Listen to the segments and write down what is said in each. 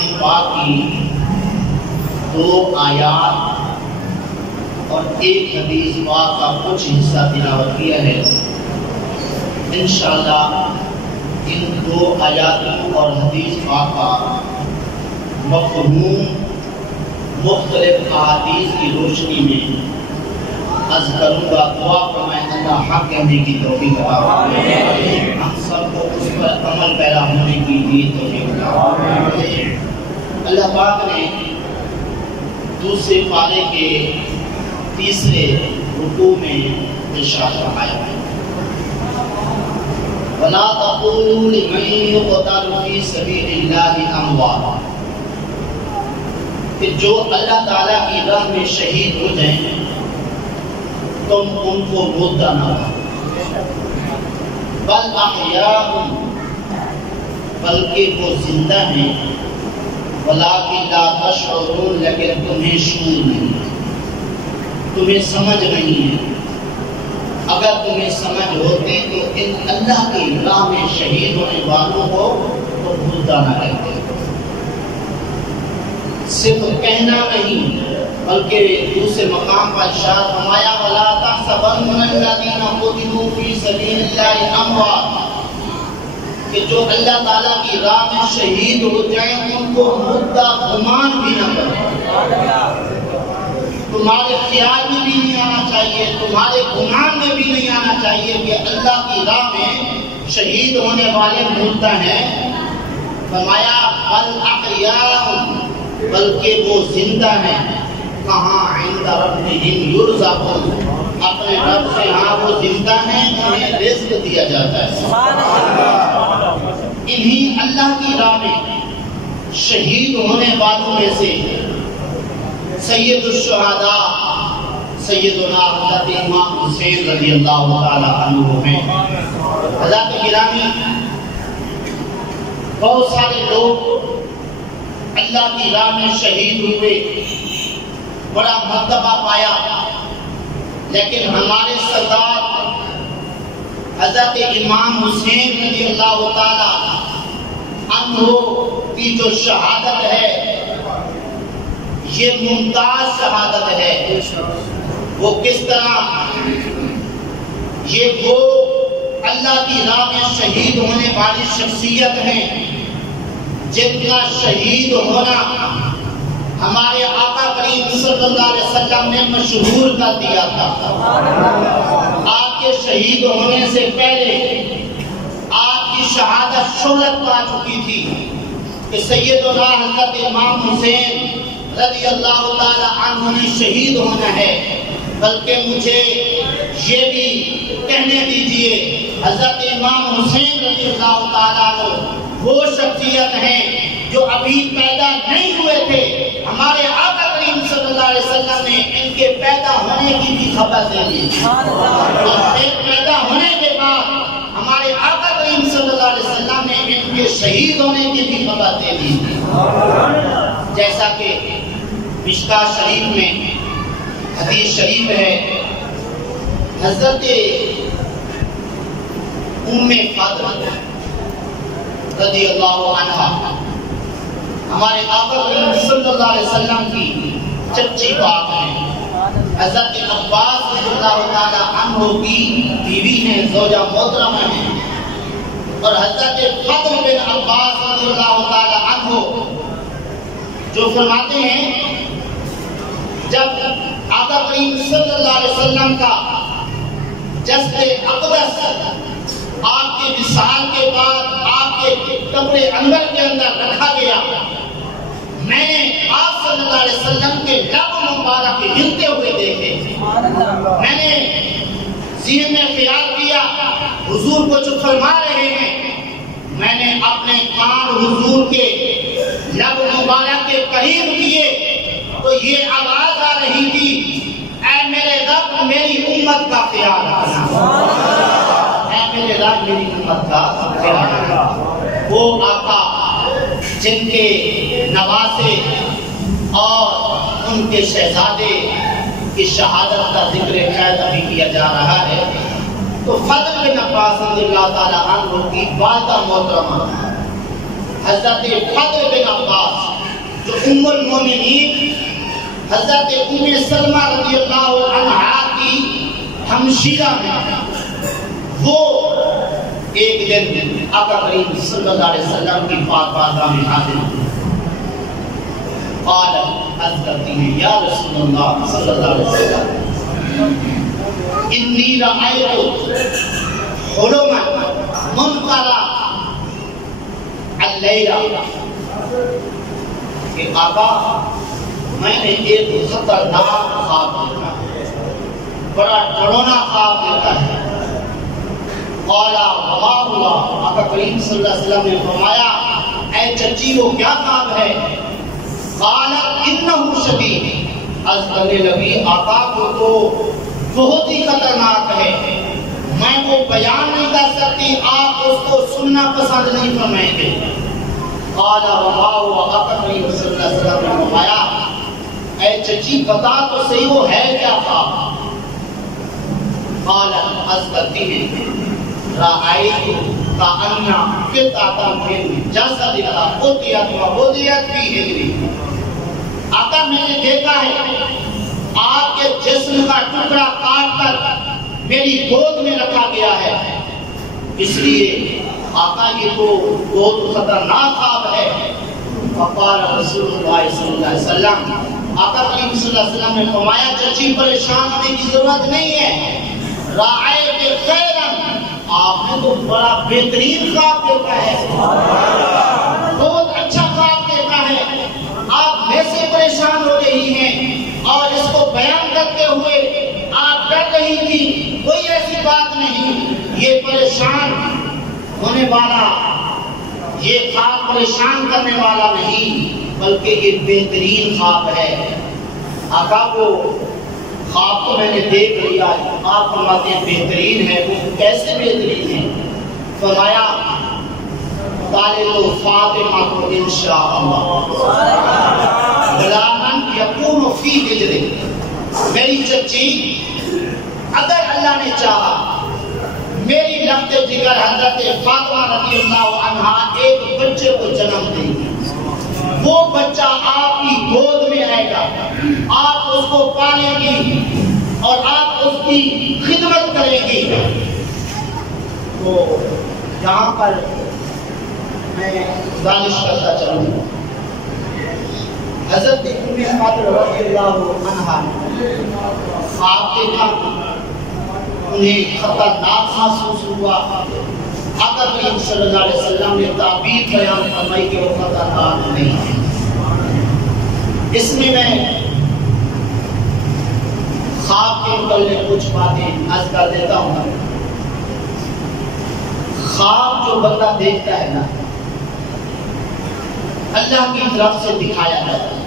قرآن پاک کی 2 آیات اور ایک حدیث پاک کا کچھ حصہ تلاوت کیا ہے۔ انشاءاللہ ان 2 آیاتوں اور حدیث پاک کا مفہوم مختلف احادیث کی روشنی میں عرض کروں گا۔ دعا فرمائیں اللہ حق کہنے کی توفیق عطا فرمائے، ہم سب کو اس پر عمل پیدا ہونے کی بھی توفیق عطا فرمائے۔ اللہ پاک نے دوسرے پارے کے 3 رکوع میں ارشاد فرمایا ہے وَلَا تَقُولُوا لِمَن يُقْتَلُ فِي سَبِيلِ اللَّهِ أَمْوَاتٌ، کہ جو اللہ تعالیٰ کی راہ میں شہید ہو جائیں تم ان کو مردہ نہ کہو، بل احیاء، بلکہ وہ زندہ ہیں، ولکن لا تشعرون، لیکن تمہیں شعور نہیں، تمہیں سمجھ نہیں ہے۔ اگر تمہیں سمجھ ہوتی تو ان اللہ کی راہ میں شہید ہونے والوں کو تو مردہ نہ کہتے۔ صرف کہنا نہیں بلکہ دوسرے مقام پر ارشاد فرمایا وَلَا تَحْسَبَنَّ الَّذِينَ قُتِلُوا فِي سَبِيلِ اللَّهِ أَمْوَاتٌ، کہ جو اللہ تعالیٰ کی راہ میں شہید ہو جائیں ان کو مردہ گمان بھی نہ کرو۔ تمہارے خیال میں بھی نہیں آنا چاہیے، تمہارے گمان میں بھی نہیں آنا چاہیے کہ اللہ کی راہ میں شہید ہونے والے مردہ ہیں۔ فرمایا بل احیاء، بلکہ وہ زندہ ہیں، کہاں عند ربہم یرزقون، اپنے رب سے ہاں وہ زندہ ہیں، انہیں رزق دیا جاتا ہے۔ انہی اللہ کی راہ میں شہید ہونے والوں میں سے سید الشہداء سیدنا حضرت امام حسین رضی اللہ تعالی عنہ ہیں۔ حضرات گرامی، بہت سارے لوگ اللہ کی راہ میں شہید ہوئے، بڑا مرتبہ پایا، لیکن ہمارے سردار حضرت امام حسین رضی اللہ تعالی عنہ کی جو شہادت ہے یہ ممتاز شہادت ہے۔ وہ کس طرح؟ یہ وہ اللہ کی راہ میں شہید ہونے والی شخصیت ہیں جن کا شہید ہونا ہمارے آقا کریم صلی اللہ علیہ وسلم نے مشہور کر دیا تھا۔ آپ کے شہید ہونے سے پہلے آپ کی شہادت شہرت پا چکی تھی کہ سیدنا حضرت امام حسین رضی اللہ تعالی عنہ نے شہید ہونا ہے۔ بلکہ مجھے یہ بھی کہنے دیجئے حضرت امام حسین رضی اللہ تعالی عنہ وہ شخصیت ہیں جو ابھی پیدا نہیں ہوئے تھے، ہمارے آقا کریم صلی اللہ علیہ وسلم نے ان کے پیدا ہونے کی بھی خبر دے دی۔ ایک پیدا ہونے کے بعد ہمارے آقا کریم صلی اللہ علیہ وسلم نے ان کے شہید ہونے کی بھی خبر دے دی۔ جیسا کہ مشکاہ شریف میں حدیث شریف ہے، حضرت ام فضل رضی اللہ عنہ ہمارے آقا کریم صلی اللہ علیہ وسلم کی چچی باپ ہیں، حضرت عباس رضی اللہ تعالی عنہ کی بیوی ہیں، زوجہ محترمہ ہیں، اور حضرت فضل بن عباس رضی اللہ تعالی عنہ جو فرماتے ہیں جب آقا کریم صلی اللہ علیہ وسلم کا جسد اقدس آپ کے وصال کے بعد آپ کے قبر انور کے اندر رکھا گیا، میں نے آپ صلی اللہ علیہ وسلم کے لب مبارک ہلتے ہوئے دیکھے۔ میں نے ذہن میں خیال کیا حضور کو جو فرما رہے ہیں، میں نے اپنے کان حضور کے لب مبارک کے قریب کیے تو یہ آواز آ رہی تھی، اے میرے رب میری امت کا خیال رکھنا، اے میرے رب میری امت کا خیال رکھنا۔ وہ آقا جن کے نواسے اور ان کے شہزادے کی شہادت کا ذکر خیر ابھی کیا جا رہا ہے، تو فضل بن عباس رضی اللہ تعالی عنہ کی والدہ محترمہ حضرت فضل بن عباس جو ام المومنین حضرت ام سلمہ رضی اللہ عنہا کی ہمشیرہ ہیں، وہ ایک دن آقا کریم صلی اللہ علیہ وسلم کی پاک بارگاہ میں حاضر ہوئی. قالت، عرض کرتی ہیں، یا رسول اللہ صلی اللہ علیہ وسلم، انی رأیت حلما منقرا اللیلہ، کہ آقا میں نے ایک خطرناک خواب دیکھا ہے، بڑا ڈراؤنا خواب دیکھا ہے. قالا وما ہوا، آقا کریم صلی اللہ علیہ وسلم نے فرمایا اے چچی وہ کیا خواب ہے؟ قالت انہ شدید، عرض کرنے لگی آقا کو تو بہت ہی خطرناک ہے، میں وہ بیان نہیں کر سکتی، آپ اس کو سننا پسند نہیں فرمائیں گے. قال وما هو، آقا کریم صلی اللہ علیہ وسلم نے فرمایا اے چچی بتا تو صحیح وہ ہے کیا خواب؟ قالت، عرض کرتی ہے رأیت کأن قطعۃ من جسدک قطعت ووضعت فی حجری، آقا میں نے دیکھا ہے آپ کے جسم کا ٹکڑا کاٹ کر میری گود میں رکھا گیا ہے، اس لیے آقا یہ تو بہت خطرناک خواب ہے. فقال رسول اللہ صلی اللہ علیہ وسلم، آقا کریم صلی اللہ علیہ وسلم نے فرمایا چچی پریشان ہونے کی ضرورت نہیں ہے، رأیت خیرا، آپ نے تو بڑا بہترین خواب دیکھا ہے، بہت اچھا خواب دیکھا ہے. آپ میں سے پریشان ہو رہی ہیں اور اس کو بیان کرتے ہوئے آپ ڈر رہی تھی، کوئی ایسی بات نہیں، یہ پریشان ہونے والا، یہ خواب پریشان کرنے والا نہیں بلکہ یہ بہترین خواب ہے. آقا کو خواب کو میں نے دیکھ لیا، آپ فرماتے ہیں بہترین ہے، وہ کیسے بہترین ہے؟ فرمایا طالب فاطمہ کو انشاءاللہ غلاما یکون فی حجرہ، میری چچی اگر اللہ نے چاہا میری لخت جگر حضرت فاطمہ رضی اللہ عنہا ایک بچے کو جنم دے گی، وہ بچہ آپ کی گود میں آئے گا، آپ اس کو پالیں گی اور آپ اس کی خدمت کریں گی. تو یہاں پر میں دانش کرتا چلوں، حضرت ام فاطمہ رضی اللہ عنہا خواب دیکھا، انہیں خطرناک محسوس ہوا. آقا کریم صلی اللہ علیہ وسلم نے تعبیر بیان فرمائی کہ وہ خطرناک نہیں ہے. اس میں خواب کے متعلق کچھ باتیں عرض کر دیتا ہوں. خواب جو بندہ دیکھتا ہے نا، اللہ کی طرف سے دکھایا جاتا ہے،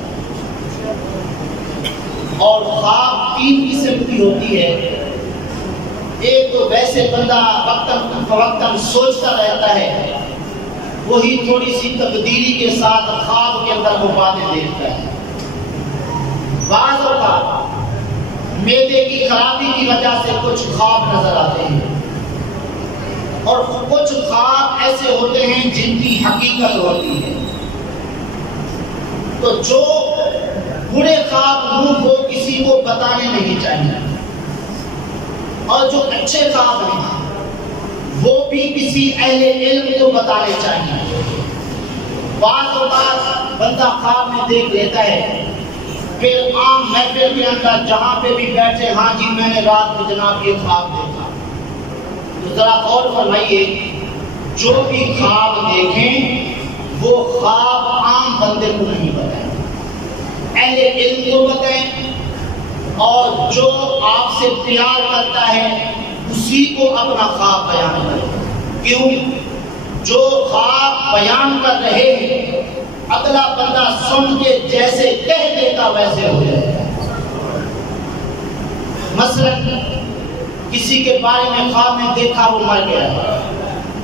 اور خواب تین قسم کی ہوتی ہے. ایک تو ویسے بندہ وقتاً فوقتاً سوچتا رہتا ہے، وہی تھوڑی سی تبدیلی کے ساتھ خواب کے اندر وہ باتیں دیکھتا ہے. بعض اوقات معدے کی خرابی کی وجہ سے کچھ خواب نظر آتے ہیں، اور کچھ خواب ایسے ہوتے ہیں جن کی حقیقت ہوتی ہے. تو جو برے خواب ہوں وہ کسی کو بتانے نہیں چاہیے، اور جو اچھے خواب ہیں وہ بھی کسی اہل علم کو بتانے چاہیے. بعض اوقات بندہ خواب میں دیکھ لیتا ہے، پھر عام محفل کے اندر جہاں پہ بھی بیٹھے، ہاں جی میں نے رات کو جناب یہ خواب دیکھا. تو ذرا غور فرمائیے، جو بھی خواب دیکھیں وہ خواب عام بندے کو نہیں بتائیں، اہل علم کو بتائیں، اور جو آپ سے پیار کرتا ہے اسی کو اپنا خواب بیان کریں. کیوں؟ جو خواب بیان کر رہے ہیں اگلا بندہ سن کے جیسے کہہ دیتا ویسے ہو جائے. مثلا کسی کے بارے میں خواب میں دیکھا وہ مر گیا،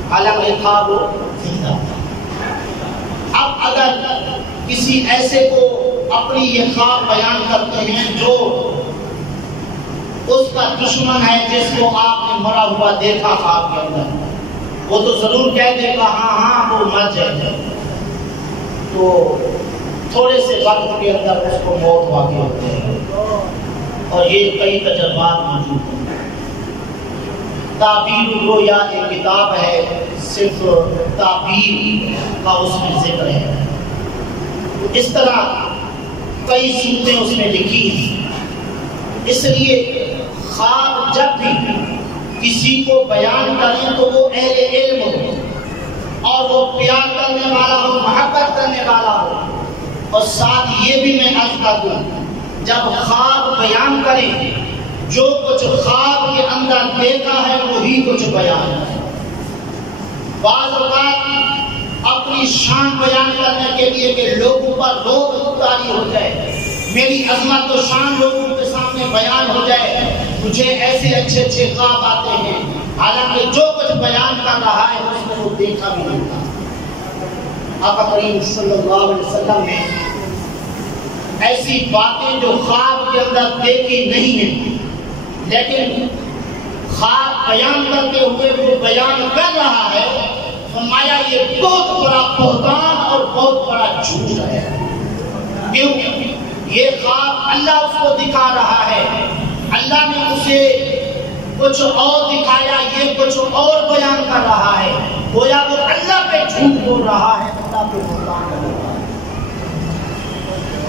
حالانکہ خواب وہ زندہ. اب اگر کسی ایسے کو اپنی یہ خواب بیان کرتے ہیں جو اس کا دشمن ہے، جس کو آپ نے مرا ہوا دیکھا خواب کے اندر، وہ تو ضرور کہہ دے گا ہاں ہاں وہ مر جائے. تو تھوڑے سے وقت کے اندر اس کو موت واقع ہوتے ہیں، اور یہ کئی تجربات موجود ہیں۔ تعبیر الرؤیا ایک کتاب ہے، صرف تعبیر کا اس میں ذکر ہے۔ اس طرح کئی صورتیں اس نے لکھی ہیں۔ اس لیے خواب جب بھی کسی کو بیان کریں تو وہ اہل علم ہو، اور وہ پیار کرنے والا ہو، محبت کرنے والا ہو۔ اور ساتھ یہ بھی میں عرض کر دوں، جب خواب بیان کریں جو کچھ خواب کے اندر دیکھا ہے وہی کچھ بیان ہے۔ بعض اوقات اپنی شان بیان کرنے کے لیے کہ لوگوں پر روب طاری ہو جائے، میری عظمت و شان لوگوں کے سامنے بیان ہو جائے، مجھے ایسے اچھے اچھے خواب آتے ہیں، حالانکہ جو کچھ بیان کر رہا ہے اس میں وہ دیکھا بھی نہیں تھا۔ آقا کریم صلی اللہ علیہ وسلم نے ایسی باتیں جو خواب کے اندر دیکھی نہیں ہیں لیکن خواب بیان کرتے ہوئے وہ بیان کر رہا ہے، فرمایا یہ بہت بڑا بہتان اور بہت بڑا جھوٹ ہے۔ کیوں؟ یہ خواب اللہ اس کو دکھا رہا ہے، اللہ نے اسے کچھ اور دکھایا، یہ کچھ اور بیان کر رہا ہے، گویا وہ اللہ پہ جھوٹ بول رہا ہے، اللہ پہ بہتان کر رہا ہے۔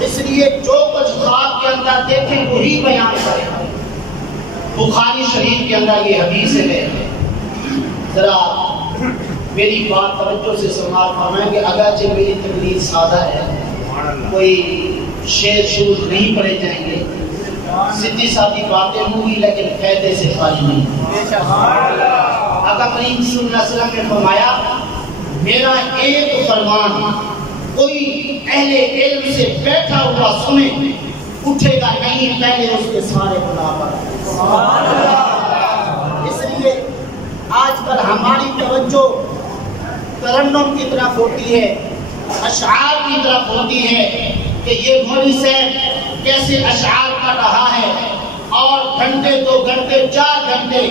اس لیے جو کچھ خواب کے اندر دیکھیں وہی بیان کریں۔ بخاری شریف کے اندر یہ حدیث ہے، ذرا میری بات توجہ سے سماعت فرمائیں کہ اگرچہ میری تقریر سادہ ہے، کوئی شعر شعور نہیں پڑھے جائیں گے، سیدھی سادھی باتیں ہوں گی لیکن فائدے سے خالی نہیں۔ آقا کریم صلی اللہ علیہ وسلم نے فرمایا میرا ایک فرمان کوئی اہل علم سے بیٹھا ہوا سنے اٹھے گا نہیں، پہلے اس کے سارے گناہ پر۔ اس لیے آج کل ہماری توجہ ترنم کی طرف ہوتی ہے، اشعار کی طرف ہوتی ہے کہ یہ مولوی صاحب کیسے اشعار کر رہا ہے، اور گھنٹے 2 گھنٹے 4 گھنٹے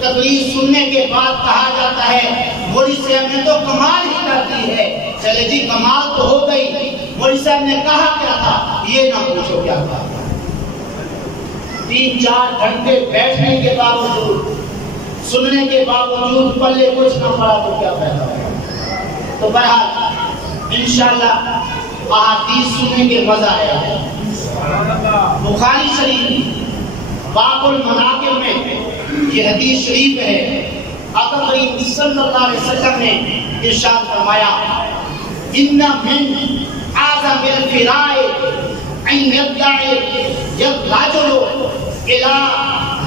تقریر سننے کے بعد کہا جاتا ہے مولوی صاحب نے تو کمال ہی کر دی ہے۔ چلے جی کمال تو ہو گئی، مولوی صاحب نے کہا کیا تھا یہ نہ پوچھو کیا تھا۔ 3-4 گھنٹے بیٹھنے کے باوجود، سننے کے باوجود پلے کچھ نہ پڑا تو کیا فائدہ ہوگا۔ تو بہرحال انشاءاللہ احادیث سننے کے مزہ آیا ہے۔ بخاری شریف باب المناقب میں یہ حدیث شریف ہے، آقا کریم صلی اللہ علیہ وسلم نے ارشاد فرمایا ان من اعظم الفراء ان يدعي الرجل الى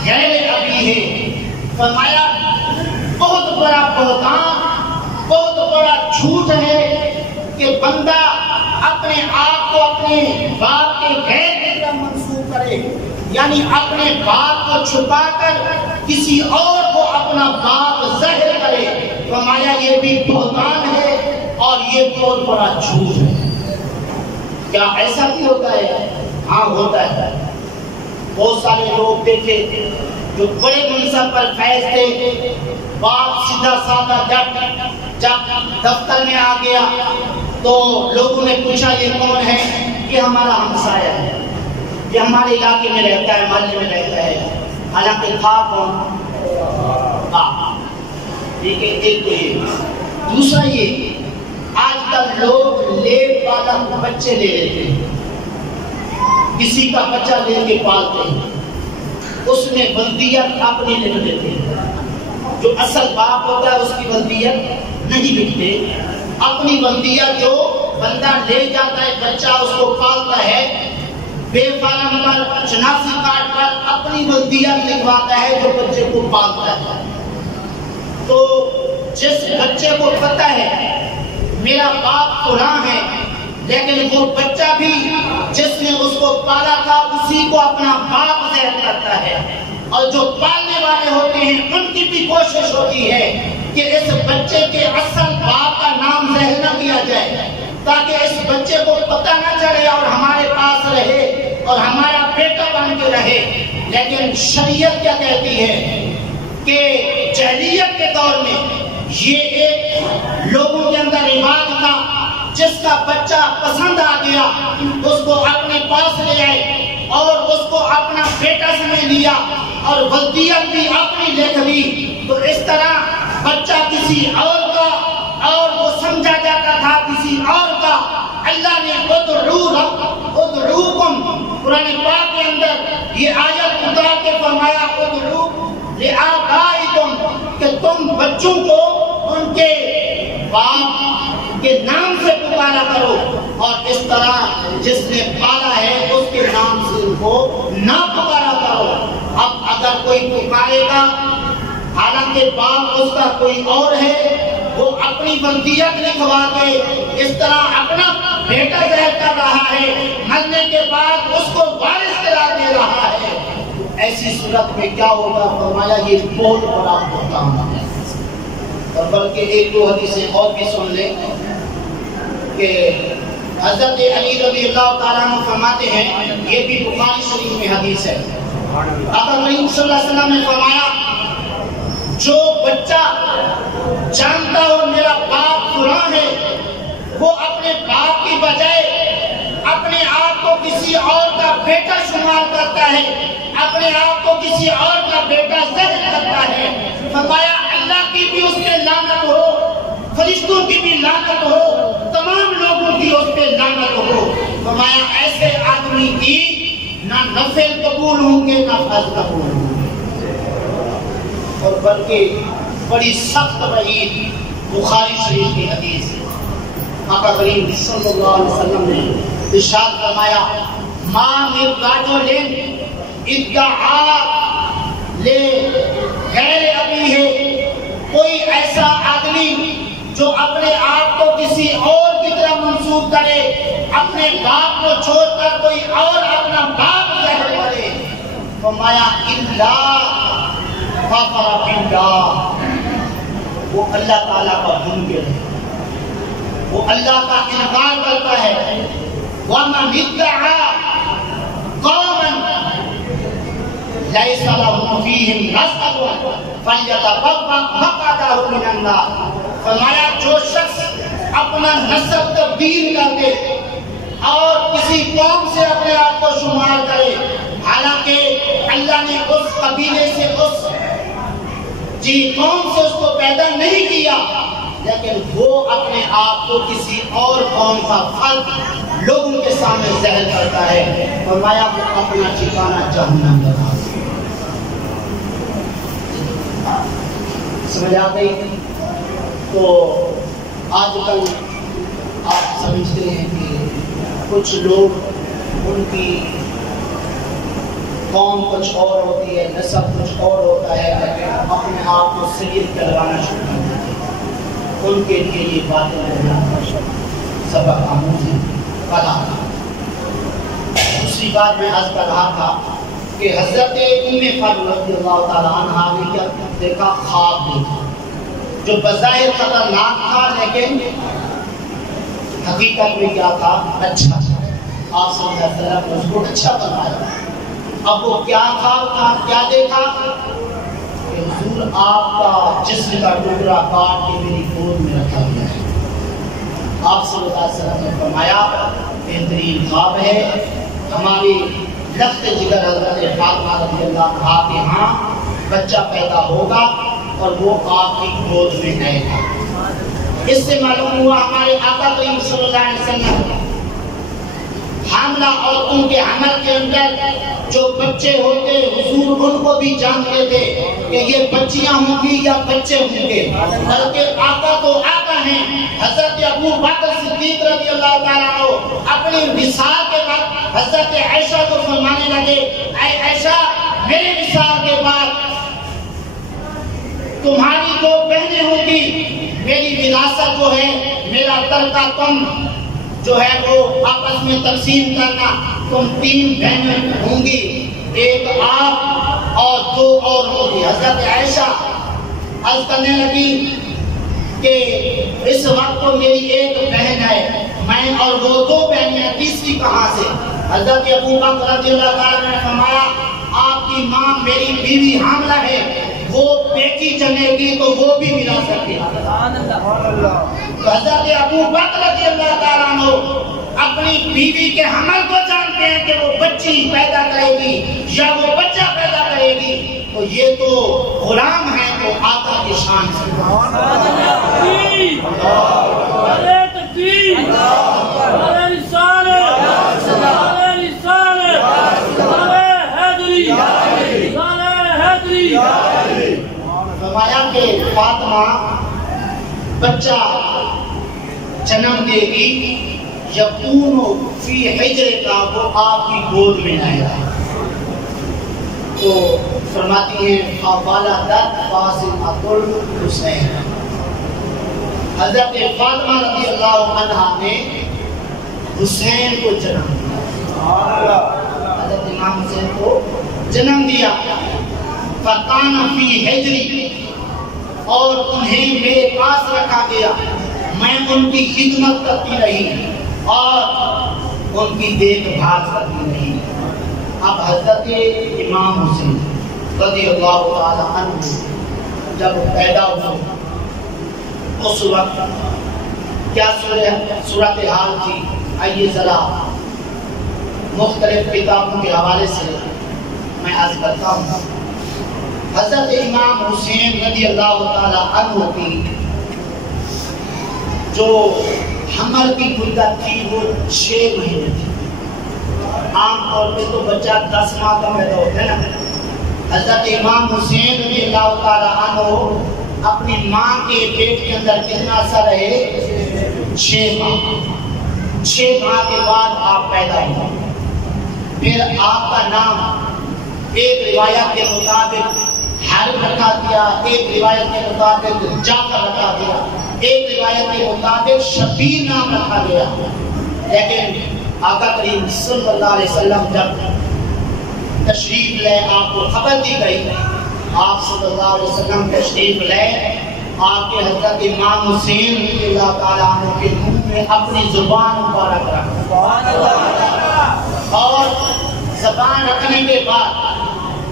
غیر ابیہ، فرمایا بہت بڑا بہتان، بہت بڑا جھوٹ ہے کہ بندہ اپنے آپ کو اپنے باپ کے غیر کی طرف منسوب کرے، یعنی اپنے باپ کو چھپا کر کسی اور کو اپنا باپ ظاہر کرے۔ فرمایا یہ بھی بہتان ہے اور یہ بہت بڑا جھوٹ ہے۔ کیا ایسا بھی ہوتا ہے؟ ہاں ہوتا ہے۔ بہت سارے لوگ دیکھے جو بڑے منصب پر فیض تھے، باپ سیدھا سادہ جب دفتر میں آ گیا تو لوگوں نے پوچھا یہ کون ہے؟ یہ ہمارا ہمسایہ ہے، یہ ہمارے علاقے میں رہتا ہے، محلے میں رہتا ہے، حالانکہ تھا کون؟ ٹھیک ہے، ایک تو یہ۔ دوسرا یہ آج کل لوگ لیٹ والا بچے لے لیتے ہیں، کسی کا بچہ لے کے پالتے ہیں، اس میں ولدیت اپنی لکھ دیتے ہیں، جو اصل باپ ہوتا ہے اس کی ولدیت نہیں لکھتے، اپنی ولدیت جو بندہ لے جاتا ہے بچہ اس کو پالتا ہے، بے فارم پر شناختی کارڈ پر اپنی ولدیت لکھواتا ہے جو بچے کو پالتا ہے۔ تو جس بچے کو پتہ ہے میرا باپ فلاں ہے، لیکن وہ بچہ بھی جس نے اس کو پالا تھا اسی کو اپنا باپ ظاہر کرتا ہے، اور جو پالنے والے ہوتے ہیں ان کی بھی کوشش ہوتی ہے کہ اس بچے کے اصل باپ کا نام ظاہر نہ کیا جائے تاکہ اس بچے کو پتہ نہ چلے اور ہمارے پاس رہے اور ہمارا بیٹا بن کے رہے۔ لیکن شریعت کیا کہتی ہے کہ جاہلیت کے دور میں یہ ایک لوگوں کے اندر رواج تھا، جس جس کا بچہ پسند آ گیا اس کو اپنے پاس لے آئے اور اس کو اپنا بیٹا سمجھ لیا اور ولدیت بھی اپنی لکھ دی، تو اس طرح بچہ کسی اور کا اور وہ سمجھا جاتا تھا کسی اور کا۔ اللہ نے ادعوکم قرآن پاک کے اندر یہ آیت اتار کے فرمایا ادعو لآبائکم کہ تم بچوں کو ان کے باپ کے نام سے پکارا کرو، اور اس طرح جس نے پالا ہے اس کے نام سے ان کو نہ پکارا کرو۔ اب اگر کوئی پکارے گا حالانکہ باپ اس کا کوئی اور ہے، وہ اپنی ولدیت لکھوا کے اس طرح اپنا بیٹا ظاہر کر رہا ہے، مرنے کے بعد اس کو وارث قرار دے رہا ہے، ایسی صورت میں کیا ہوگا؟ فرمایا یہ بہت بڑا بہتان ہے۔ اور بلکہ ایک دو حدیثیں اور بھی سن لیں کہ حضرت علی رضی اللہ تعالیٰ عنہ فرماتے ہیں، یہ بھی بخاری شریف میں حدیث ہے، آقا کریم صلی اللہ علیہ وسلم نے فرمایا جو بچہ جانتا ہو میرا باپ فلاں ہے، وہ اپنے باپ کی بجائے اپنے آپ کو کسی اور کا بیٹا شمار کرتا ہے، اپنے آپ کو کسی اور کا بیٹا ظاہر کرتا ہے، فرمایا اللہ کی بھی اس پہ لعنت ہو، فرشتوں کی بھی لعنت ہو، تمام لوگوں کی اس پہ لعنت ہو۔ فرمایا ایسے آدمی کی نہ نفل قبول ہوں گے نہ فرض قبول ہوں گے، اور بلکہ بڑی سخت وعید بخاری شریف کی حدیث ہے۔ آقا کریم صلی اللہ علیہ وسلم نے ارشاد فرمایا ما من رجل ادعا لے غیر ابی ہے، کوئی ایسا آدمی جو اپنے آپ کو کسی اور کی طرح منسوب کرے، اپنے باپ کو چھوڑ کر کوئی اور اپنا باپ ظاہر کرے، فرمایا الا کفر باللہ، وہ اللہ تعالیٰ کا منکر ہے، وہ اللہ کا انکار کرتا ہے۔ وَمَنِ ادَّعَا قَوْمًا لَيْسَ لَهُمْ فِيهِمْ نَصَبٌ فَلْيَتَبَوَّأْ مَقْعَدَهُ مِنَ النَّارِ، فرمایا جو شخص اپنا نسب تبدیل کر دے اور کسی قوم سے اپنے آپ کو شمار کرے، حالانکہ اللہ نے اس قبیلے سے اس قوم سے اس کو پیدا نہیں کیا، لیکن وہ اپنے آپ کو کسی اور قوم کا فرد لوگوں کے سامنے ظاہر کرتا ہے، فرمایا وہ اپنا ٹھکانہ جہنم بنا۔ سمجھ آ گئی؟ تو آج کل آپ سمجھتے ہیں کہ کچھ لوگ ان کی قوم کچھ اور ہوتی ہے، نسب کچھ اور ہوتا ہے، لیکن اپنے آپ کو سید کروانا شروع کر دیتے ہیں، ان کے لیے یہ باتیں سبق آموز ہے۔ دوسری بات میں آج کر رہا تھا کہ حضرت ام فاطمہ رضی اللہ تعالیٰ عنہا نے کیا دیکھا؟ خواب دیکھا جو بظاہر خطرناک تھا لیکن حقیقت میں کیا تھا؟ اچھا تھا۔ آپ صلی اللہ علیہ وسلم نے اس کو اچھا بنایا۔ اب وہ کیا تھا؟ کیا دیکھا کہ حضور آپ کا جسم کا ٹکڑا کاٹ کے میری گود میں رکھا گیا ہے۔ آپ صلی اللہ علیہ وسلم نے فرمایا بہترین خواب ہے، ہماری لخت جگر حضرت فاطمہ رضی اللہ عنہا کے ہاں بچہ پیدا ہوگا اور وہ آپ کی گود میں رہے گا۔ اس سے معلوم ہوا ہمارے آقا کریم صلی اللہ علیہ وسلم حاملہ عورتوں کے حمل کے اندر جو بچے ہوتے حضور ان کو بھی جانتے تھے کہ یہ بچیاں ہوں گی یا بچے ہوں گے، بلکہ آقا تو آقا ہیں۔ حضرت ابو بکر صدیق رضی اللہ تعالیٰ عنہ اپنی وصال کے بعد حضرت عائشہ کو فرمانے لگے، اے عائشہ میرے وصال کے بعد تمہاری دو بہنیں ہوں گی، میری وراثت جو ہے میرا ترکہ تم جو ہے وہ آپس میں تقسیم کرنا، تم 3 بہنیں ہوں گی، ایک آپ اور 2 اور ہوگی۔ حضرت عائشہ عرض کرنے لگی کہ اس وقت تو میری ایک بہن ہے، میں اور وہ 2 بہنیں ہیں، تیسری کہاں سے؟ حضرت ابو بکر رضی اللہ تعالیٰ نے فرمایا آپ کی ماں میری بیوی حاملہ ہے، وہ بیٹی جمے گی تو وہ بھی وراثت کے تو حضرت ابو بکر رضی اللہ تعالیٰ عنہ اپنی بیوی کے حمل کو جانتے ہیں کہ وہ بچی پیدا کرے گی یا وہ بچہ پیدا کرے گی، تو یہ تو غلام ہے تو آقا کی شان سے فرمایا کہ فاطمہ بچہ جنم دے گی، یکون فی حجر کا، وہ آپ کی گود میں آئے گا۔ تو فرماتی ہیں فولدت فاطمۃ الحسین، حضرت فاطمہ رضی اللہ عنہا نے حسین کو جنم دیا، حضرت امام حسین کو جنم دیا۔ فکان فی حجری، اور انہیں میرے پاس رکھا گیا، میں ان کی خدمت کرتی رہی اور ان کی دیکھ بھال کرتی رہی۔ اب حضرت امام حسین رضی اللہ تعالی عنہ جب پیدا ہوئے اس وقت کیا صورتحال تھی، آئیے ذرا مختلف کتابوں کے حوالے سے میں عرض کرتا ہوں۔ حضرت امام حسین رضی اللہ تعالی عنہ کی جو حمل کی مدت تھی وہ 6 مہینے تھی۔ عام طور پہ تو بچہ 10 ماہ کا پیدا ہوتا ہے نا۔ حضرت امام حسین رضی اللہ تعالی عنہ اپنی ماں کے پیٹ کے اندر کتنا عرصہ رہے؟ 6 ماہ۔ 6 ماہ کے بعد آپ پیدا ہوئے۔ پھر آپ کا نام ایک روایت کے مطابق حارث رکھا گیا، ایک روایت کے مطابق جعفر رکھا گیا، ایک روایت کے مطابق شبیر نام رکھا گیا۔ لیکن آقا کریم صلی اللہ علیہ وسلم جب تشریف لے آپ کو خبر دی گئی، آپ صلی اللہ علیہ وسلم تشریف لے، آپ کے حضرت امام حسین رضی اللہ تعالیٰ عنہ کے منہ میں اپنی زبان مبارک رکھا، اور زبان رکھنے کے بعد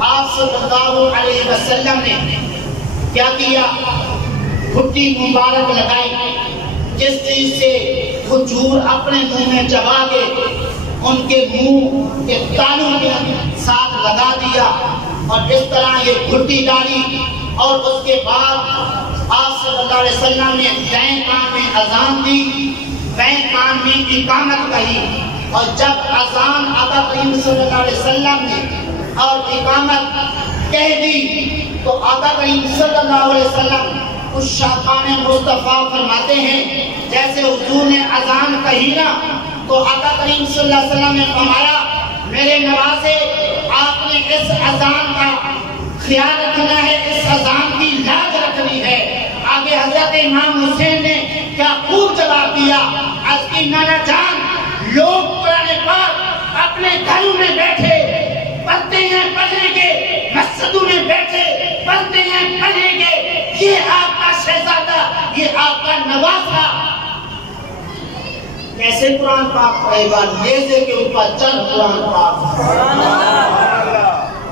آپ صلی اللہ علیہ وسلم نے کیا کیا؟ گھٹی مبارک لگائی، جس چیز سے کھجور اپنے منہ میں چبا کے ان کے منہ کے تالوں کے ساتھ لگا دیا، اور اس طرح یہ گھٹی ڈالی، اور اس کے بعد آپ صلی اللہ علیہ وسلم نے دائیں کان میں اذان دی، بائیں کان میں اقامت کہی، اور جب اذان آقا کریم صلی اللہ علیہ وسلم نے اور اقامت کہہ دی تو آقا کریم صلی اللہ علیہ وسلم اس شاقان مصطفیٰ فرماتے ہیں جیسے حضور نے اذان کہی نا تو آقا کریم صلی اللہ علیہ وسلم نے فرمایا میرے نوازے آپ نے اس اذان کا خیال رکھنا ہے، اس اذان کی لاج رکھنی ہے۔ آگے حضرت امام حسین نے کیا خوب جواب دیا، از کی نانا جان لوگ قرآن پاک اپنے گھروں میں بیٹھے پڑھتے ہیں، پڑھیں گے، مسجدوں میں بیٹھے پڑھتے ہیں، پڑھیں گے، یہ آپ کا شہزادہ، یہ آپ کا نوازہ کیسے قرآن پاک پڑھے گا؟ نیزے کے اوپر چل قرآن پاک،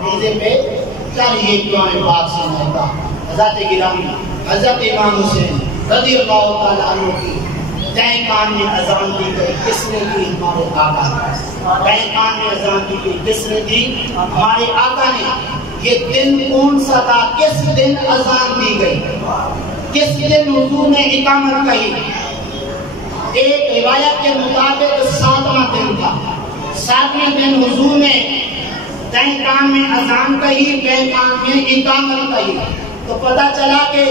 نیزے پہ چل یہ قرآن پاک سنائے گا۔ حضرت گرامی حضرت امام حسین رضی اللہ تعالیٰ عنہ کی دائیں کان میں اذان دی گئی، کس نے دی؟ ہمارے آقا نے۔ بائیں کان میں اذان دی گئی، کس نے دی؟ ہمارے آقا نے۔ یہ دن کون سا تھا؟ کس دن اذان دی گئی؟ کس دن حضور نے اقامت کہی؟ ایک روایت کے مطابق 7واں دن تھا۔ 7ویں دن حضور نے دائیں کان میں اذان کہی، بائیں کان میں اقامت کہی، تو پتہ چلا کہ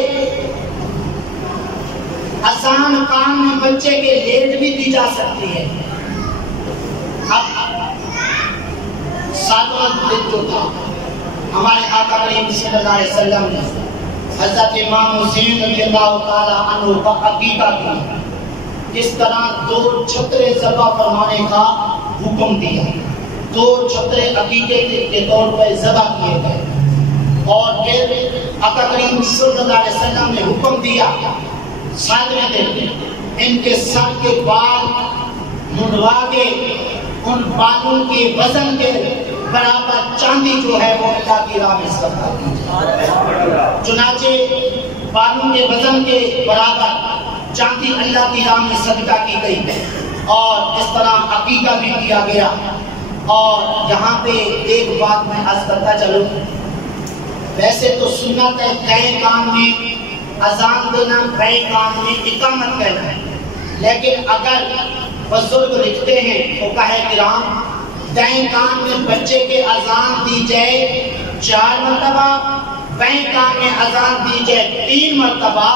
اذان کان میں بچے کے لیٹ بھی دی جا سکتی ہے۔ اب 7واں دن جو تھا ہمارے آقا کریم صلی اللہ علیہ وسلم نے حضرت امام حسین رضی اللہ تعالیٰ عنہ کا عقیقہ کیا، کس طرح 2 چھترے ذبح فرمانے کا حکم دیا، 2 چھترے عقیقے کے طور پر ذبح کیے گئے، اور پھر آقا کریم صلی اللہ علیہ وسلم نے حکم دیا 7ویں دن ان کے سر کے بال منڈوا کے ان بالوں کے وزن کے برابر چاندی جو ہے وہ اللہ کی راہ میں صدقہ کی جائے۔ چنانچہ بالوں کے وزن کے برابر چاندی اللہ کی راہ میں صدقہ کی گئی اور اس طرح عقیقہ بھی کیا گیا۔ اور یہاں پہ ایک بات میں عرض کرتا چلوں، ویسے تو سنت ہے کئے کان میں اذان دینا، کئے کان میں اقامت کہنا ہے، لیکن اگر بزرگ لکھتے ہیں فقہائے کرام دائیں کان میں بچے کے اذان دی جائے 4 مرتبہ، بائیں کان میں اذان دی جائے 3 مرتبہ،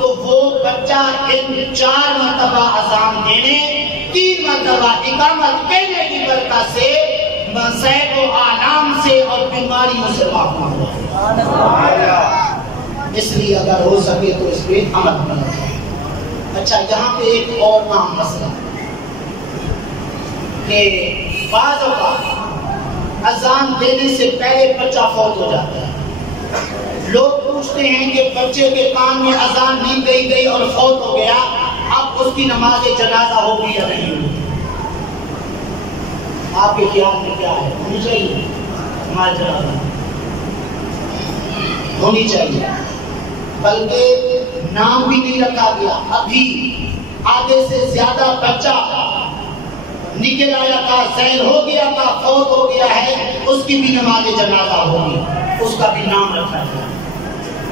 تو وہ بچہ ان 4 مرتبہ اذان دینے 3 مرتبہ اقامت کہنے کی برکت سے مصائب و آلام سے اور بیماریوں سے محفوظ ہوا۔ اس لیے اگر ہو سکے تو اس پہ عمل کرنا چاہیے۔ اچھا، یہاں پہ ایک اور اہم مسئلہ کہ بعض اوقات اذان دینے سے پہلے بچہ فوت ہو جاتا ہے۔ لوگ پوچھتے ہیں کہ بچے کے کان میں اذان نہیں گئی اور فوت ہو گیا، اب اس کی نماز جنازہ ہوگی یا نہیں ہوگی؟ آپ کے خیال میں کیا ہے؟ ہونی چاہیے؟ نماز جنازہ ہونی چاہیے، بلکہ نام بھی نہیں رکھا گیا۔ ابھی آدھے سے زیادہ بچہ نکل آیا تھا، سیل ہو گیا تھا، فوت ہو گیا ہے، اس کی بھی نماز جنازہ ہوگی، اس کا بھی نام رکھا گیا۔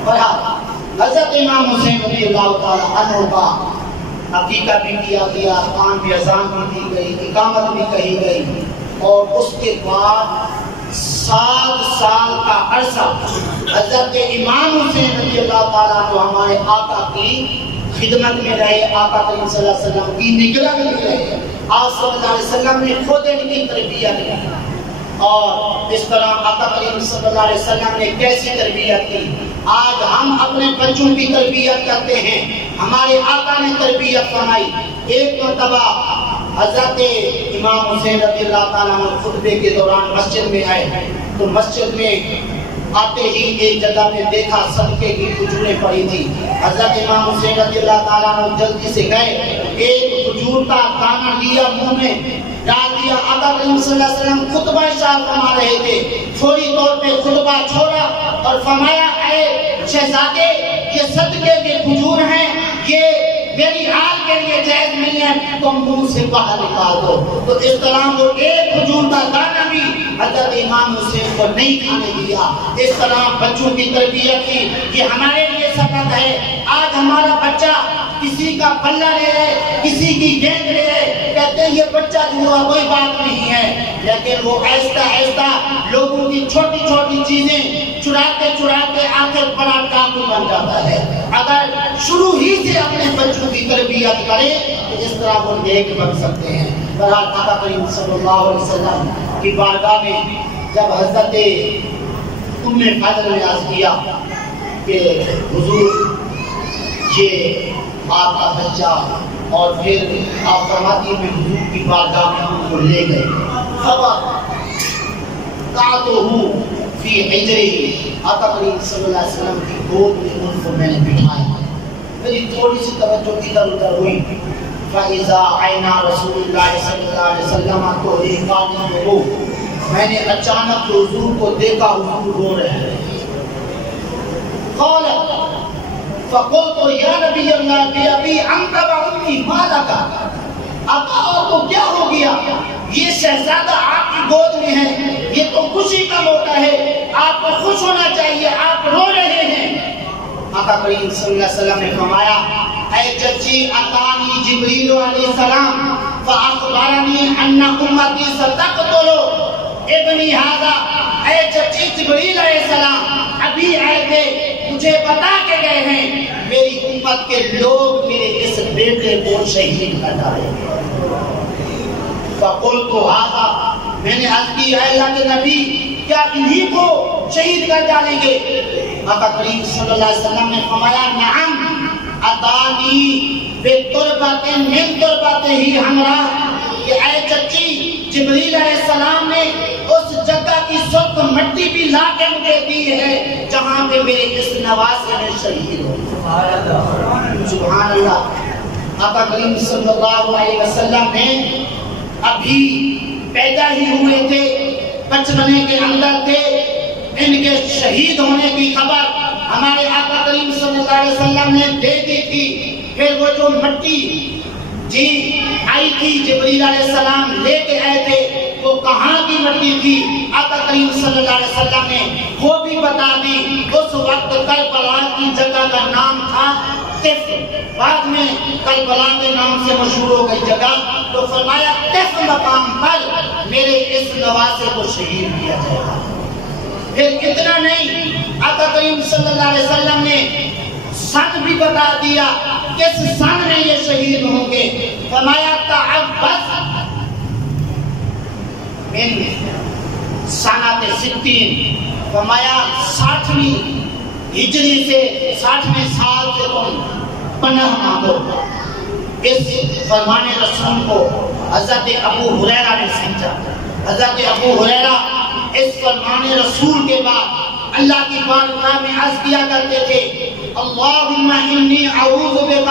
بہرحال حضرت امام حسین رضی اللہ تعالی عنہ کا عقیقہ بھی کیا گیا، کان بھی اذان بھی دی گئی، اقامت بھی کہی گئی، اور اس کے بعد 7 سال کا عرصہ حضرت امام حسین رضی اللہ تعالیٰ عنہ ہمارے آقا کی خدمت میں رہے، آقا کریم صلی اللہ علیہ وسلم کی نگرانی میں رہے۔ آپ صلی اللہ علیہ وسلم نے خود ان کی تربیت کی، اور اس طرح آقا کریم صلی اللہ علیہ وسلم نے کیسی تربیت کی۔ آج ہم اپنے بچوں کی تربیت کرتے ہیں، ہمارے آقا نے تربیت فرمائی۔ ایک مرتبہ حضرت امام حسین رضی اللہ تعالیٰ عنہ خطبے کے دوران مسجد میں آئے، تو مسجد میں آتے ہی ایک جگہ میں دیکھا صدقے کی کھجوریں پڑی تھی۔ حضرت امام حسین رضی اللہ تعالیٰ عنہ جلدی سے گئے، ایک کھجور کا دانہ لیا، منہ میں ڈال دیا۔ آقا کریم صلی اللہ علیہ وسلم خطبہ ارشاد فرما رہے تھے، فوری طور پہ خطبہ چھوڑا اور فرمایا، اے شہزادے، یہ صدقے کے کھجور ہیں، یہ میری آل کے لیے جائز نہیں ہے، تم منہ سے باہر نکال دو۔ تو اس طرح وہ ایک کھجور کا دانہ بھی حضرت امام حسین کو نہیں کھانے دیا۔ اس طرح بچوں کی تربیت کی، یہ ہمارے لیے سبق ہے۔ آج ہمارا بچہ کسی کا بلہ لے رہے، کسی کی گیند لے رہے، کہتے ہیں یہ بچہ جو ہوا کوئی بات نہیں ہے، لیکن وہ آہستہ آہستہ لوگوں کی چھوٹی چھوٹی چیزیں چراتے چراتے آخر بڑا ڈاکو بن جاتا ہے۔ اگر شروع ہی سے اپنے بچوں کی تربیت کرے تو اس طرح وہ نیک بن سکتے ہیں۔ بہرحال آقا کریم صلی اللہ علیہ وسلم کی بارگاہ میں جب حضرت ام فضل نے عرض کیا کہ حضور یہ آپ کا بچہ، اور پھر آپ فرماتی میں حضور کی بارگاہ میں ان کو لے گئے، فی حجرہ، آقا کریم صلی اللہ علیہ وسلم کی گود میں ان کو میں نے بٹھایا۔ میری تھوڑی سی توجہ ادھر ادھر ہوئی، فَإِذَا عَيْنَا رَسُولِ اللَّهِ صلی اللہ علیہ وسلم تُحْرِقَانِ الْوُضُوءَ، میں نے اچانک حضور کو دیکھا، حضور رو رہے ہیں۔ قَالَ فَقُلْتُ يَا نَبِيَّ اللَّهِ بِأَبِي أَنْتَ وَأُمِّي مَا لَكَ، آقا اور تو کیا ہو گیا؟ یہ شہزادہ آپ کی گود میں ہے، یہ تو خوشی کا موقع ہے، آپ کو خوش ہونا چاہیے، آپ رو رہے ہیں۔ آقا کریم صلی اللہ علیہ وسلم نے فرمایا، اے چچی، اتانی جبریل علیہ السلام فاخبرنی ان امتی ستقتل ابنی ھذا، اے چچی جبریل علیہ السلام ابھی آئے تھے، مجھے بتا کے گئے ہیں میری امت کے لوگ میرے اس بیٹے کو شہید کر ڈالیں گے۔ فقلت ھذا، میں نے عرض کی، اے اللہ کے نبی، کیا انہی کو شہید کر ڈالیں گے؟ آقا کریم صلی اللہ علیہ وسلم نے فرمایا، نعم اتانی بتربۃ من تربتہ ہمراہ، کہ اے چچی جبریل علیہ السلام نے اس جگہ کی سرخ مٹی بھی لا کے مجھے دی ہے جہاں پہ میرے اس نواسے میں شہید ہو۔ سبحان اللہ۔ آقا کریم صلی اللہ علیہ وسلم نے ابھی پیدا ہی ہوئے تھے، بچپنے کے اندر تھے، ان کے شہید ہونے کی خبر ہمارے آقا کریم صلی اللہ علیہ وسلم نے دے دی تھی۔ پھر وہ جو مٹی آئی تھی، جبریل علیہ السلام لے کے آئے تھے، وہ کہاں کی مٹی تھی؟ آقا کریم صلی اللہ علیہ وسلم نے وہ بھی بتا دی۔ اس وقت کربلا کی جگہ کا نام تھا طف، بعد میں کربلا کے نام سے مشہور ہو گئی جگہ، تو فرمایا طف مقام پر میرے اس نواسے کو شہید کیا جائے گا۔ پھر اتنا نہیں، آقا کریم صلی اللہ علیہ وسلم نے سن بھی بتا دیا، کس سن میں یہ شہید ہوں گے۔ فرمایا تعبد من سنۃ 60، فرمایا 60ویں ہجری سے 60ویں سال سے تم پناہ مانگو۔ اس فرمان رسول کو حضرت ابو ہریرہ نے سمجھا۔ حضرت ابو ہریرہ اس فرمان رسول کے بعد اللہ کی بارگاہ میں عرض کیا کرتے تھے، اللہم انی اعوذ بک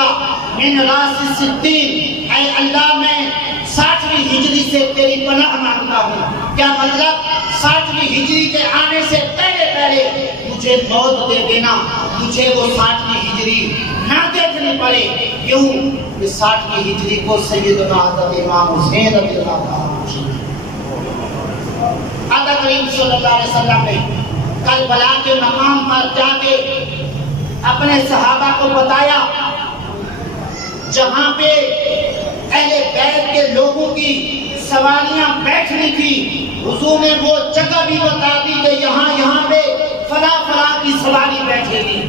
من راس الستین، اے اللہ میں 60ویں ہجری سے تیری پناہ مانگتا ہوں۔ کیا مطلب؟ 60ویں ہجری کے آنے سے پہلے مجھے موت دے دینا، مجھے وہ 60ویں ہجری نہ دیکھنی پڑے۔ کیوں؟ کہ 60ویں ہجری کو سیدنا حضرت امام حسین رضی اللہ عنہ آقا کریم صلی اللہ علیہ وسلم نے کربلا کے مقام پر جا کے اپنے صحابہ کو بتایا، جہاں پہ اہل بیت کے لوگوں کی سواریاں بیٹھنی تھی، حضور نے وہ جگہ بھی بتا دی کہ یہاں پہ فلاں کی سواری بیٹھے گی،